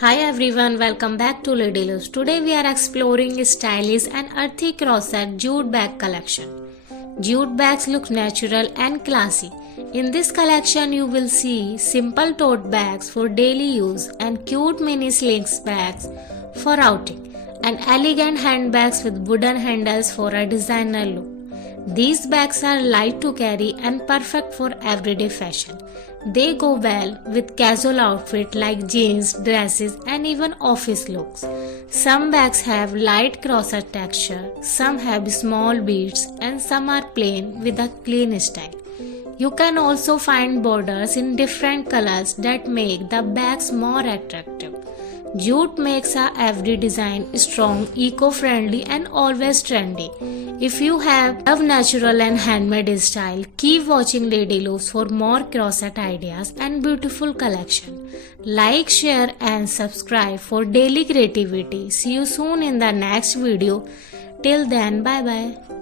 Hi everyone, welcome back to LadyLoops. Today we are exploring stylish and earthy crochet jute bag collection. Jute bags look natural and classy. In this collection you will see simple tote bags for daily use and cute mini slings bags for outing and elegant handbags with wooden handles for a designer look. These bags are light to carry and perfect for everyday fashion. They go well with casual outfits like jeans, dresses and even office looks. Some bags have light crochet texture, some have small beads and some are plain with a clean style. You can also find borders in different colors that make the bags more attractive. Jute makes every design strong, eco-friendly and always trendy. If you love natural and handmade style, keep watching LadyLoops for more crochet ideas and beautiful collection. Like, share and subscribe for daily creativity. See you soon in the next video. Till then, bye bye.